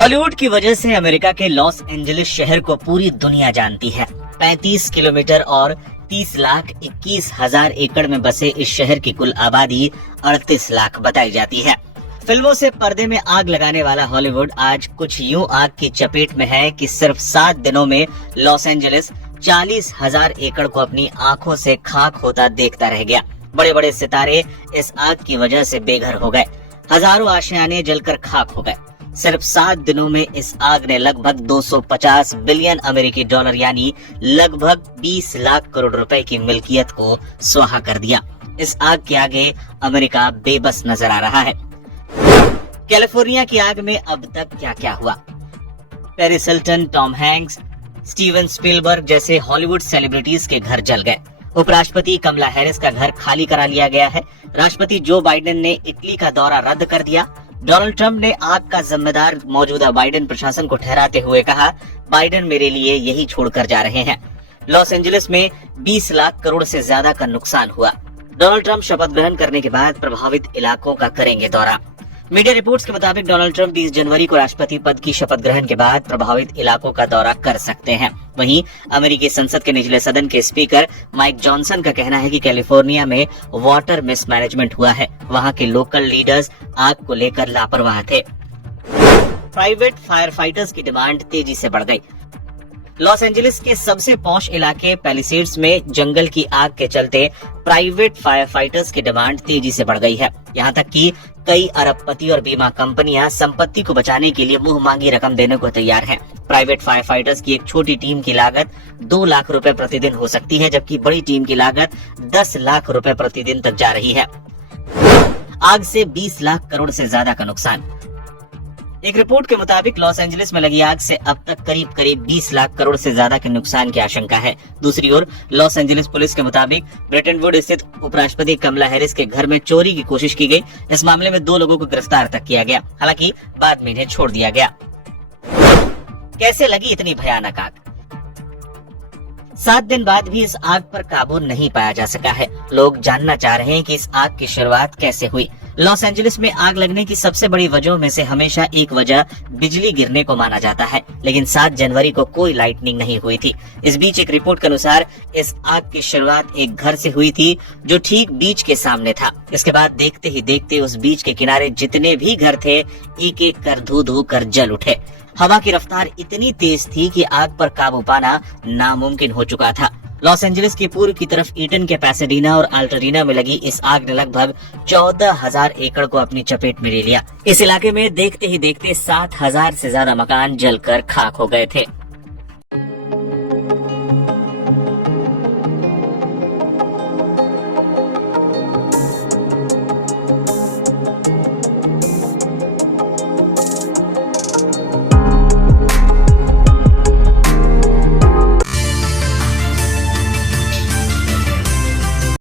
Hollywood की वजह से अमेरिका के लॉस एंजलिस शहर को पूरी दुनिया जानती है। 35 किलोमीटर और 30,21,000 एकड़ में बसे इस शहर की कुल आबादी 38 लाख बताई जाती है। फिल्मों से पर्दे में आग लगाने वाला हॉलीवुड आज कुछ यूं आग की चपेट में है कि सिर्फ 7 दिनों में लॉस एंजलिस 40,000 एकड़ को अपनी आंखों से खाक होता देखता रह गया। बड़े बड़े सितारे इस आग की वजह से बेघर हो गए। हजारों आशियाने जलकर खाक हो गए। सिर्फ 7 दिनों में इस आग ने लगभग 250 बिलियन अमेरिकी डॉलर यानी लगभग 20 लाख करोड़ रुपए की मिल्कियत को स्वाहा कर दिया। इस आग के आगे अमेरिका बेबस नजर आ रहा है। कैलिफोर्निया की आग में अब तक क्या क्या हुआ। Paris Hilton, Tom Hanks, Steven Spielberg जैसे हॉलीवुड सेलिब्रिटीज के घर जल गए। उपराष्ट्रपति कमला हैरिस का घर खाली करा लिया गया है। राष्ट्रपति जो बाइडेन ने इटली का दौरा रद्द कर दिया। डोनाल्ड ट्रंप ने आग का जिम्मेदार मौजूदा बाइडेन प्रशासन को ठहराते हुए कहा, बाइडेन मेरे लिए यही छोड़कर जा रहे हैं। लॉस एंजलिस में 20 लाख करोड़ से ज्यादा का नुकसान हुआ। डोनाल्ड ट्रंप शपथ ग्रहण करने के बाद प्रभावित इलाकों का करेंगे दौरा। मीडिया रिपोर्ट्स के मुताबिक डोनाल्ड ट्रंप 20 जनवरी को राष्ट्रपति पद की शपथ ग्रहण के बाद प्रभावित इलाकों का दौरा कर सकते हैं। वहीं अमेरिकी संसद के निचले सदन के स्पीकर माइक जॉनसन का कहना है कि कैलिफोर्निया में वाटर मिसमैनेजमेंट हुआ है। वहां के लोकल लीडर्स आग को लेकर लापरवाह थे। प्राइवेट फायर फाइटर्स की डिमांड तेजी से बढ़ गई। लॉस एंजलिस के सबसे पॉश इलाके पैलिसेड्स में जंगल की आग के चलते प्राइवेट फायर फाइटर्स की डिमांड तेजी से बढ़ गई है। यहाँ तक कि कई अरबपति और बीमा कंपनियां संपत्ति को बचाने के लिए मुंह मांगी रकम देने को तैयार हैं। प्राइवेट फायर फाइटर्स की एक छोटी टीम की लागत 2 लाख रुपए प्रतिदिन हो सकती है, जबकि बड़ी टीम की लागत 10 लाख रुपए प्रतिदिन तक जा रही है। आग से 20 लाख करोड़ से ज्यादा का नुकसान। एक रिपोर्ट के मुताबिक लॉस एंजलिस में लगी आग से अब तक करीब 20 लाख करोड़ से ज्यादा के नुकसान की आशंका है। दूसरी ओर लॉस एंजलिस पुलिस के मुताबिक ब्रिटेनवुड स्थित उपराष्ट्रपति कमला हैरिस के घर में चोरी की कोशिश की गई। इस मामले में 2 लोगों को गिरफ्तार तक किया गया, हालांकि बाद में इन्हें छोड़ दिया गया। कैसे लगी इतनी भयानक आग? 7 दिन बाद भी इस आग पर काबू नहीं पाया जा सका है। लोग जानना चाह रहे हैं कि इस आग की शुरुआत कैसे हुई। लॉस एंजलिस में आग लगने की सबसे बड़ी वजहों में से हमेशा एक वजह बिजली गिरने को माना जाता है, लेकिन 7 जनवरी को कोई लाइटनिंग नहीं हुई थी। इस बीच एक रिपोर्ट के अनुसार इस आग की शुरुआत एक घर से हुई थी जो ठीक बीच के सामने था। इसके बाद देखते ही देखते उस बीच के किनारे जितने भी घर थे एक एक कर धू धू कर जल उठे। हवा की रफ्तार इतनी तेज थी कि आग पर काबू पाना नामुमकिन हो चुका था। लॉस एंजलिस के पूर्व की तरफ ईटन के पैसाडीना और अल्टारीना में लगी इस आग ने लगभग 14,000 एकड़ को अपनी चपेट में ले लिया। इस इलाके में देखते ही देखते 7,000 से ज्यादा मकान जलकर खाक हो गए थे।